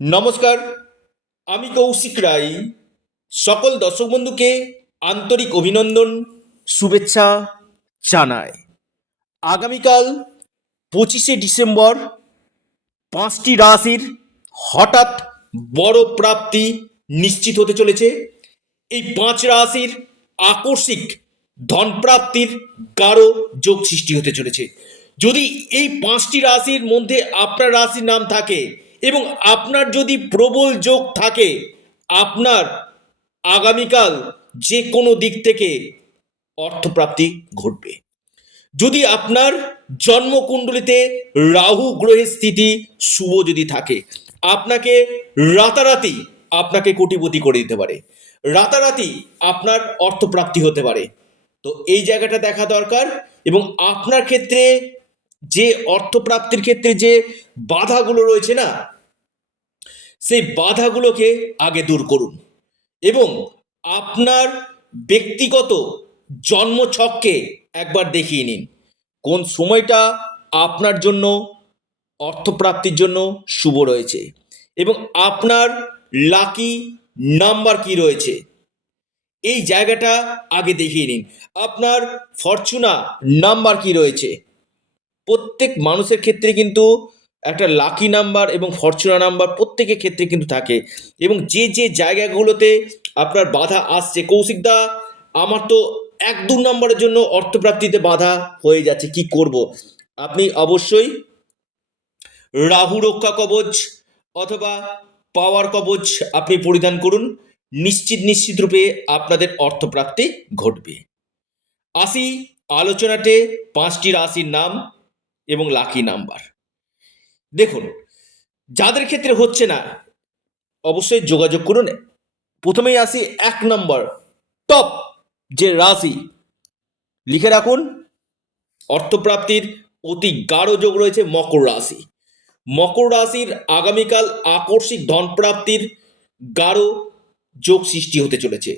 নমস্কার, আমি কৌশিক রায়। সকল দর্শক বন্ধুকে আন্তরিক অভিনন্দন, শুভেচ্ছা জানাই। আগামীকাল 25শে ডিসেম্বর 5টি রাশির হঠাৎ বড় প্রাপ্তি নিশ্চিত হতে চলেছে। এই 5 রাশির আকস্মিক ধনপ্রাপ্তির গাঢ় যোগ সৃষ্টি হতে চলেছে। যদি এই 5টি রাশির মধ্যে আপনার রাশির নাম থাকে এবং আপনার যদি প্রবল যোগ থাকে, আপনার আগামীকাল যে কোনো দিক থেকে অর্থপ্রাপ্তি ঘটবে। যদি আপনার জন্মকুণ্ডলিতে রাহু গ্রহের স্থিতি শুভ যদি থাকে, আপনাকে রাতারাতি আপনাকে কোটিপতি করে দিতে পারে, রাতারাতি আপনার অর্থপ্রাপ্তি হতে পারে। তো এই জায়গাটা দেখা দরকার। এবং আপনার ক্ষেত্রে যে অর্থপ্রাপ্তির ক্ষেত্রে যে বাধাগুলো রয়েছে না, সেই বাধাগুলোকে আগে দূর করুন এবং আপনার ব্যক্তিগত জন্মছককে একবার দেখিয়ে নিন কোন সময়টা আপনার জন্য অর্থপ্রাপ্তির জন্য শুভ রয়েছে এবং আপনার লাকি নাম্বার কি রয়েছে, এই জায়গাটা আগে দেখিয়ে নিন। আপনার ফরচুনা নাম্বার কি রয়েছে। প্রত্যেক মানুষের ক্ষেত্রে কিন্তু একটা লাকি নাম্বার এবং ফরচুনা নাম্বার প্রত্যেকের ক্ষেত্রে কিন্তু থাকে। এবং যে যে জায়গাগুলোতে আপনার বাধা আসছে, কৌশিকদা আমার তো 1-2 নম্বরের জন্য অর্থপ্রাপ্তিতে বাধা হয়ে যাচ্ছে, কি করব, আপনি অবশ্যই রাহু রক্ষা কবচ অথবা পাওয়ার কবচ আপনি পরিধান করুন। নিশ্চিত রূপে আপনাদের অর্থপ্রাপ্তি ঘটবে। আসি আলোচনাতে 5টি রাশির নাম এবং লাকি নাম্বার। দেখুন, যাদের ক্ষেত্রে হচ্ছে না অবশ্যই যোগাযোগ করুন। প্রথমেই আসি 1 নম্বর টপ যে রাশি, লিখে রাখুন, অর্থপ্রাপ্তির অতি গাঢ় যোগ রয়েছে মকর রাশি। মকর রাশির আগামীকাল আকস্মিক ধনপ্রাপ্তির গাঢ় যোগ সৃষ্টি হতে চলেছে।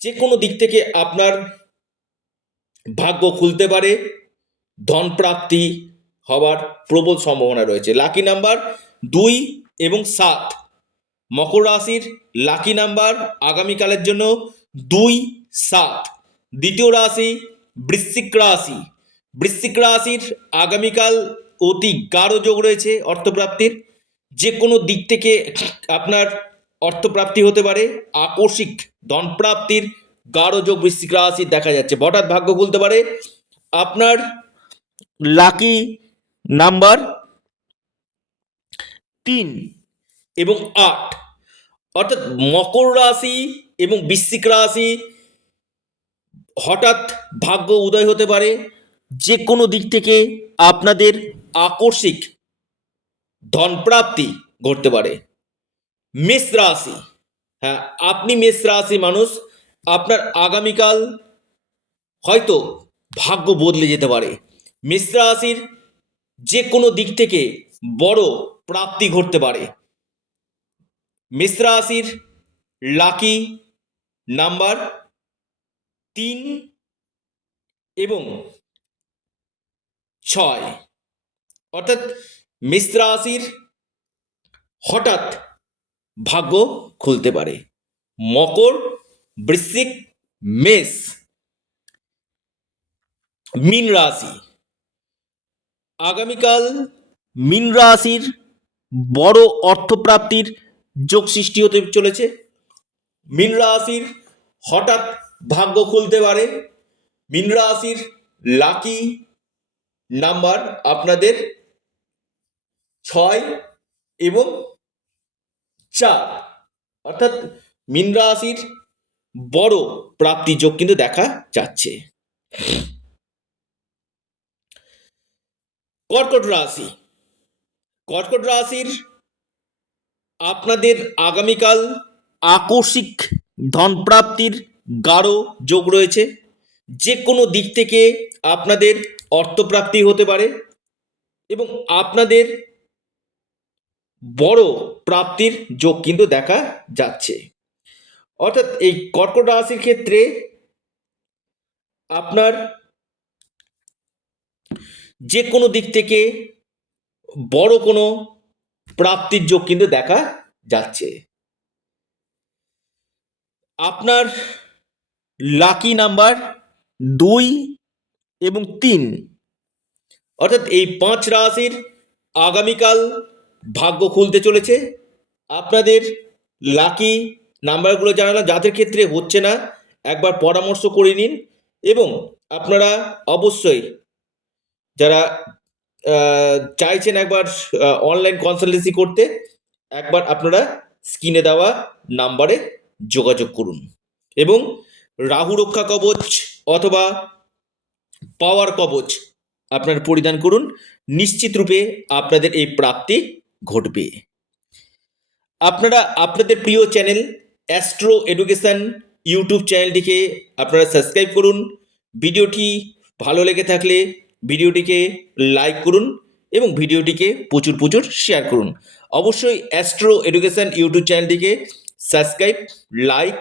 যে কোনো দিক থেকে আপনার ভাগ্য খুলতে পারে, ধনপ্রাপ্তি হওয়ার প্রবল সম্ভাবনা রয়েছে। লাকি নাম্বার 2 এবং 7। মকর রাশির লাকি নাম্বার আগামীকালের জন্য 2-7। দ্বিতীয় রাশি বৃশ্চিক রাশি। বৃশ্চিক রাশির আগামীকাল অতি গাঢ় যোগ রয়েছে অর্থপ্রাপ্তির। যে কোনো দিক থেকে আপনার অর্থপ্রাপ্তি হতে পারে, আকস্মিক ধনপ্রাপ্তির গাঢ় যোগ বৃশ্চিক রাশির দেখা যাচ্ছে। হঠাৎ ভাগ্য খুলতে পারে। আপনার লাকি নাম্বার 3 এবং 8। অর্থাৎ মকর রাশি এবং বৃশ্চিক রাশি হঠাৎ ভাগ্য উদয় হতে পারে। যে কোনো দিক থেকে আপনাদের আকস্মিক ধনপ্রাপ্তি ঘটতে পারে। মেষ রাশি, হ্যাঁ আপনি মেষ রাশি মানুষ, আপনার আগামীকাল হয়তো ভাগ্য বদলে যেতে পারে। মেষ রাশির যে কোনো দিক থেকে বড় প্রাপ্তি ঘটতে পারে। মেষ রাশির লাকি নাম্বার 3 এবং 6। অর্থাৎ মেষ রাশির হঠাৎ ভাগ্য খুলতে পারে। মকর, বৃশ্চিক, মেষ। মীন রাশি, আগামীকাল মীন রাশির বড় অর্থপ্রাপ্তির যোগ সৃষ্টি হতে চলেছে। মীন রাশির হঠাৎ ভাগ্য খুলতে পারে। মীন রাশির লাকি নাম্বার আপনাদের 6 এবং 4। অর্থাৎ মীন রাশির বড় প্রাপ্তি যোগ কিন্তু দেখা যাচ্ছে। কর্কট রাশি, কর্কট রাশির আপনাদের আগামীকাল আকস্মিক ধনপ্রাপ্তির গাঢ় যোগ রয়েছে। যে কোনো দিক থেকে আপনাদের অর্থপ্রাপ্তি হতে পারে এবং আপনাদের বড় প্রাপ্তির যোগ কিন্তু দেখা যাচ্ছে। অর্থাৎ এই কর্কট রাশির ক্ষেত্রে আপনার যে কোনো দিক থেকে বড় কোনো প্রাপ্তির যোগ কিন্তু দেখা যাচ্ছে। আপনার লাকি নাম্বার 2 এবং 3, অর্থাৎ এই 5 রাশির আগামীকাল ভাগ্য খুলতে চলেছে। আপনাদের লাকি নাম্বারগুলো জানালাম, যাদের ক্ষেত্রে হচ্ছে না একবার পরামর্শ করে নিন, এবং আপনারা অবশ্যই যারা চাইছেন একবার অনলাইন কনসালটেন্সি করতে, একবার আপনারা স্ক্রিনে দেওয়া নাম্বারে যোগাযোগ করুন এবং রাহু রক্ষা কবচ অথবা পাওয়ার কবচ আপনার পরিধান করুন। নিশ্চিত রূপে আপনাদের এই প্রাপ্তি ঘটবে। আপনারা আপনাদের প্রিয় চ্যানেল অ্যাস্ট্রো এডুকেশন ইউটিউব চ্যানেলটিকে আপনারা সাবস্ক্রাইব করুন। ভিডিওটি ভালো লেগে থাকলে ভিডিওটিকে লাইক করুন এবং ভিডিওটিকে প্রচুর প্রচুর শেয়ার করুন। অবশ্যই অ্যাস্ট্রো এডুকেশন ইউটিউব চ্যানেলটিকে সাবস্ক্রাইব, লাইক,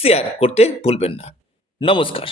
শেয়ার করতে ভুলবেন না। নমস্কার।